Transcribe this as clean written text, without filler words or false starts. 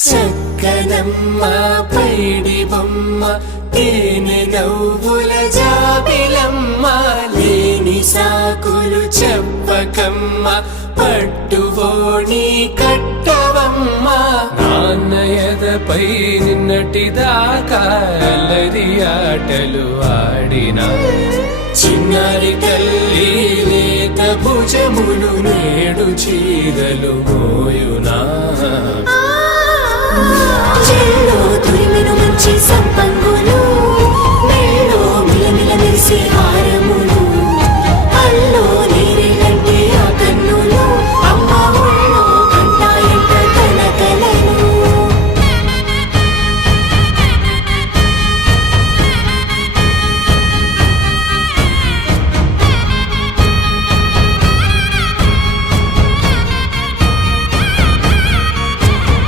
చక్కనమ్మ పైడి బొమ్మ తేనె నవ్వుల జాబిలమ్మ లేని సాకులు చెప్పకమ్మ పట్టువోణి కట్టవమ్మ నాన్నయదపై నిన్నటిదాకా అల్లరి ఆటలు ఆడినా చిన్నారి తల్లి లేత భుజములు నేడు చీరలు మోయునా